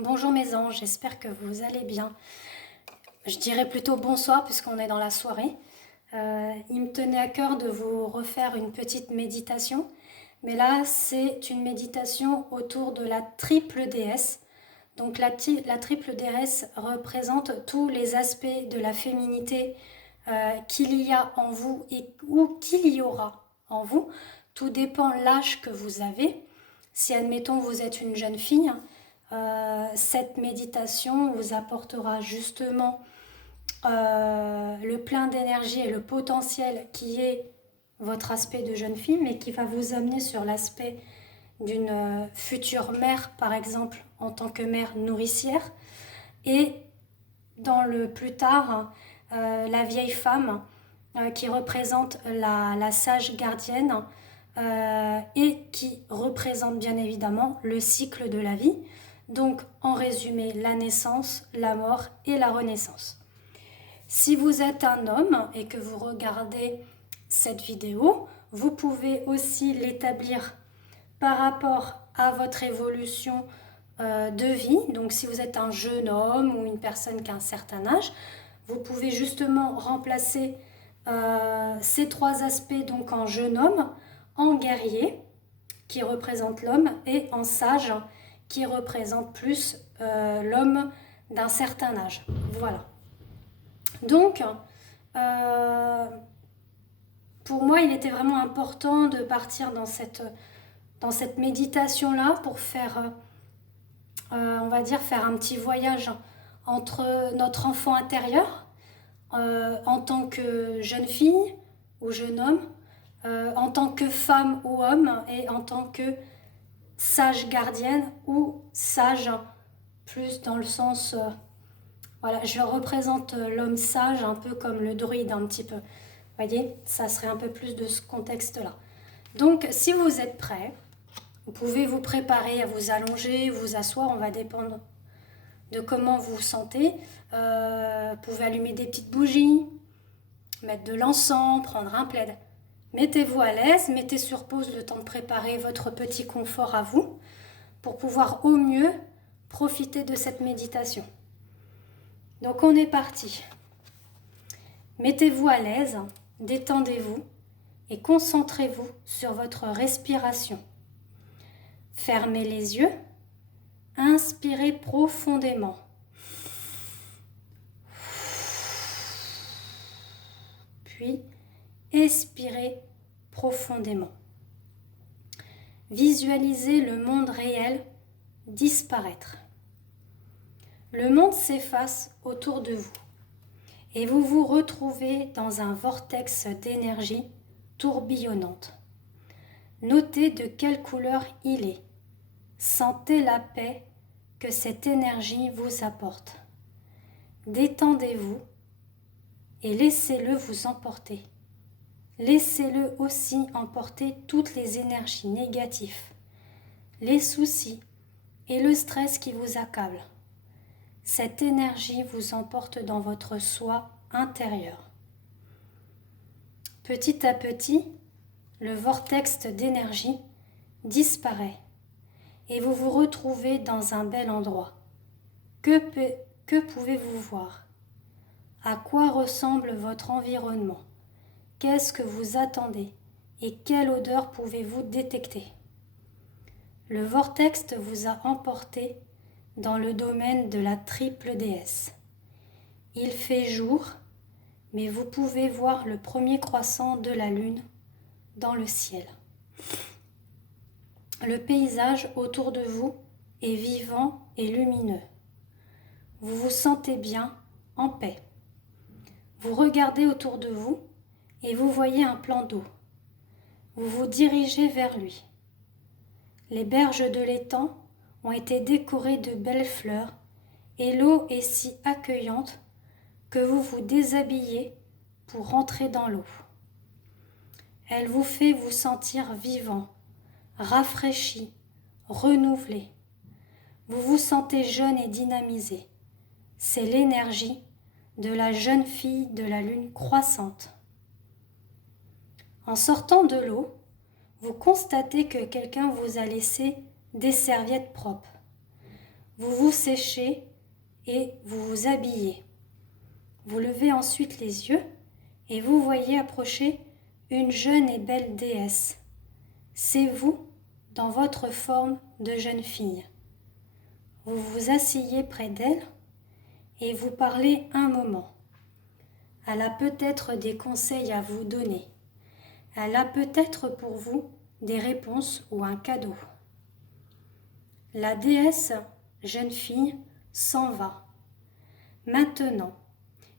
Bonjour mes anges, j'espère que vous allez bien. Je dirais plutôt bonsoir puisqu'on est dans la soirée. Il me tenait à cœur de vous refaire une petite méditation. Mais là, c'est une méditation autour de la triple déesse. Donc la triple déesse représente tous les aspects de la féminité qu'il y a en vous ou qu'il y aura en vous. Tout dépend l'âge que vous avez. Si admettons vous êtes une jeune fille, cette méditation vous apportera justement le plein d'énergie et le potentiel qui est votre aspect de jeune fille, mais qui va vous amener sur l'aspect d'une future mère, par exemple, en tant que mère nourricière, et dans le plus tard, la vieille femme qui représente la sage gardienne et qui représente bien évidemment le cycle de la vie. Donc, en résumé, la naissance, la mort et la renaissance. Si vous êtes un homme et que vous regardez cette vidéo, vous pouvez aussi l'établir par rapport à votre évolution de vie. Donc si vous êtes un jeune homme ou une personne qui a un certain âge, vous pouvez justement remplacer ces trois aspects donc en jeune homme, en guerrier qui représente l'homme et en sage qui représente plus l'homme d'un certain âge. Voilà. Donc, pour moi, il était vraiment important de partir dans cette méditation-là pour faire, on va dire, faire un petit voyage entre notre enfant intérieur en tant que jeune fille ou jeune homme, en tant que femme ou homme et en tant que sage gardienne ou sage, plus dans le sens... voilà, je représente l'homme sage un peu comme le druide un petit peu. Vous voyez, ça serait un peu plus de ce contexte-là. Donc, si vous êtes prêts, vous pouvez vous préparer à vous allonger, vous asseoir, on va dépendre de comment vous vous sentez. Vous pouvez allumer des petites bougies, mettre de l'encens, prendre un plaid. Mettez-vous à l'aise, mettez sur pause le temps de préparer votre petit confort à vous pour pouvoir au mieux profiter de cette méditation. Donc on est parti. Mettez-vous à l'aise, détendez-vous et concentrez-vous sur votre respiration. Fermez les yeux, inspirez profondément. Puis expirez profondément. Visualisez le monde réel disparaître. Le monde s'efface autour de vous et vous vous retrouvez dans un vortex d'énergie tourbillonnante. Notez de quelle couleur il est. Sentez la paix que cette énergie vous apporte. Détendez-vous et laissez-le vous emporter. Laissez-le aussi emporter toutes les énergies négatives, les soucis et le stress qui vous accablent. Cette énergie vous emporte dans votre soi intérieur. Petit à petit, le vortex d'énergie disparaît et vous vous retrouvez dans un bel endroit. Que pouvez-vous voir? À quoi ressemble votre environnement? Qu'est-ce que vous attendez? Et quelle odeur pouvez-vous détecter? Le vortex vous a emporté dans le domaine de la triple déesse. Il fait jour, mais vous pouvez voir le premier croissant de la lune dans le ciel. Le paysage autour de vous est vivant et lumineux. Vous vous sentez bien, en paix. Vous regardez autour de vous et vous voyez un plan d'eau. Vous vous dirigez vers lui. Les berges de l'étang ont été décorées de belles fleurs et l'eau est si accueillante que vous vous déshabillez pour rentrer dans l'eau. Elle vous fait vous sentir vivant, rafraîchi, renouvelé. Vous vous sentez jeune et dynamisé. C'est l'énergie de la jeune fille de la lune croissante. En sortant de l'eau, vous constatez que quelqu'un vous a laissé des serviettes propres. Vous vous séchez et vous vous habillez. Vous levez ensuite les yeux et vous voyez approcher une jeune et belle déesse. C'est vous dans votre forme de jeune fille. Vous vous asseyez près d'elle et vous parlez un moment. Elle a peut-être des conseils à vous donner. Elle a peut-être pour vous des réponses ou un cadeau. La déesse, jeune fille, s'en va. Maintenant,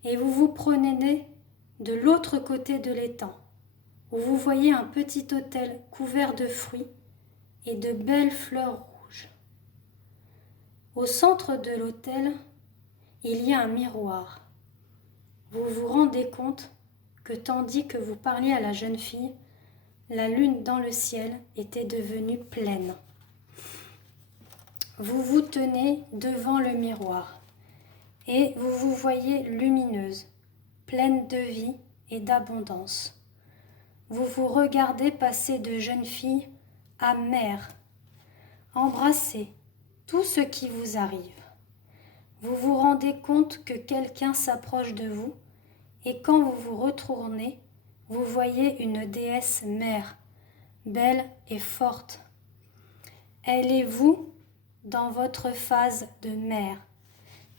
et vous vous promenez de l'autre côté de l'étang, où vous voyez un petit autel couvert de fruits et de belles fleurs rouges. Au centre de l'autel, il y a un miroir. Vous vous rendez compte que tandis que vous parliez à la jeune fille, la lune dans le ciel était devenue pleine. Vous vous tenez devant le miroir et vous vous voyez lumineuse, pleine de vie et d'abondance. Vous vous regardez passer de jeune fille à mère. Embrassez tout ce qui vous arrive. Vous vous rendez compte que quelqu'un s'approche de vous et quand vous vous retournez, vous voyez une déesse mère, belle et forte. Elle est vous dans votre phase de mère.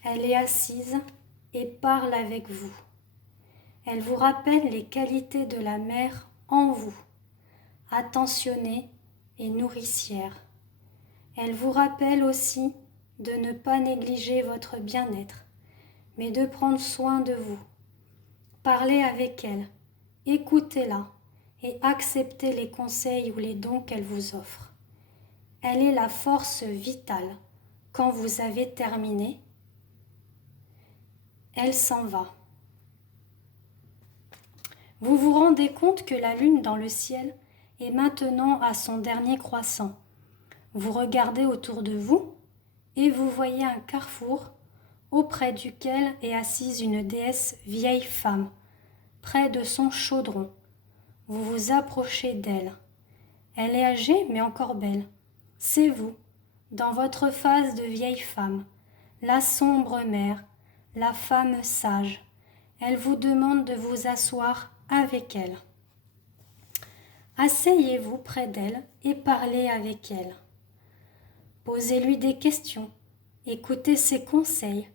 Elle est assise et parle avec vous. Elle vous rappelle les qualités de la mère en vous, attentionnée et nourricière. Elle vous rappelle aussi de ne pas négliger votre bien-être, mais de prendre soin de vous. Parlez avec elle, écoutez-la et acceptez les conseils ou les dons qu'elle vous offre. Elle est la force vitale. Quand vous avez terminé, elle s'en va. Vous vous rendez compte que la lune dans le ciel est maintenant à son dernier croissant. Vous regardez autour de vous et vous voyez un carrefour auprès duquel est assise une déesse vieille femme, près de son chaudron. Vous vous approchez d'elle. Elle est âgée mais encore belle. C'est vous, dans votre phase de vieille femme, la sombre mère, la femme sage. Elle vous demande de vous asseoir avec elle. Asseyez-vous près d'elle et parlez avec elle. Posez-lui des questions, écoutez ses conseils.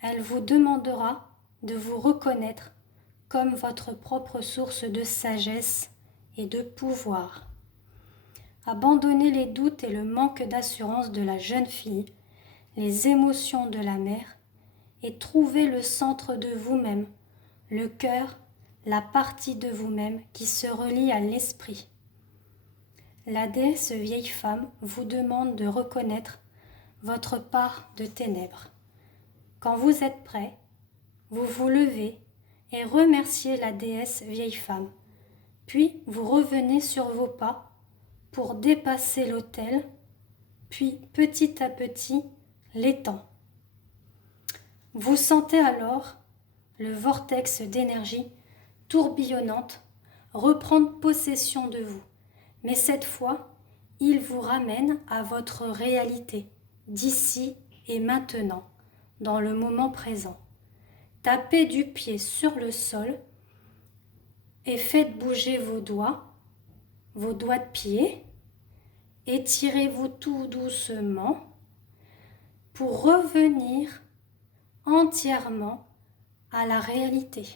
Elle vous demandera de vous reconnaître comme votre propre source de sagesse et de pouvoir. Abandonnez les doutes et le manque d'assurance de la jeune fille, les émotions de la mère, et trouvez le centre de vous-même, le cœur, la partie de vous-même qui se relie à l'esprit. La déesse vieille femme vous demande de reconnaître votre part de ténèbres. Quand vous êtes prêt, vous vous levez et remerciez la déesse vieille femme. Puis vous revenez sur vos pas pour dépasser l'autel, puis petit à petit l'étang. Vous sentez alors le vortex d'énergie tourbillonnante reprendre possession de vous, mais cette fois, il vous ramène à votre réalité, d'ici et maintenant, dans le moment présent. Tapez du pied sur le sol et faites bouger vos doigts de pied. Étirez-vous tout doucement pour revenir entièrement à la réalité.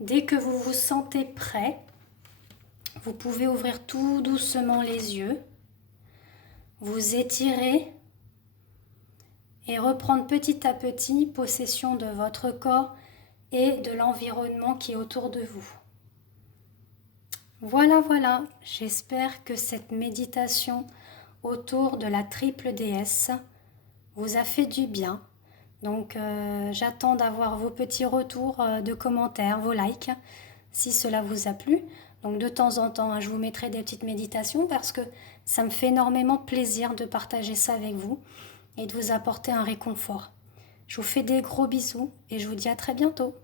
Dès que vous vous sentez prêt, vous pouvez ouvrir tout doucement les yeux, vous étirer et reprendre petit à petit possession de votre corps et de l'environnement qui est autour de vous. Voilà, j'espère que cette méditation autour de la triple déesse vous a fait du bien. Donc j'attends d'avoir vos petits retours de commentaires, vos likes, si cela vous a plu. Donc de temps en temps, je vous mettrai des petites méditations parce que ça me fait énormément plaisir de partager ça avec vous et de vous apporter un réconfort. Je vous fais des gros bisous et je vous dis à très bientôt.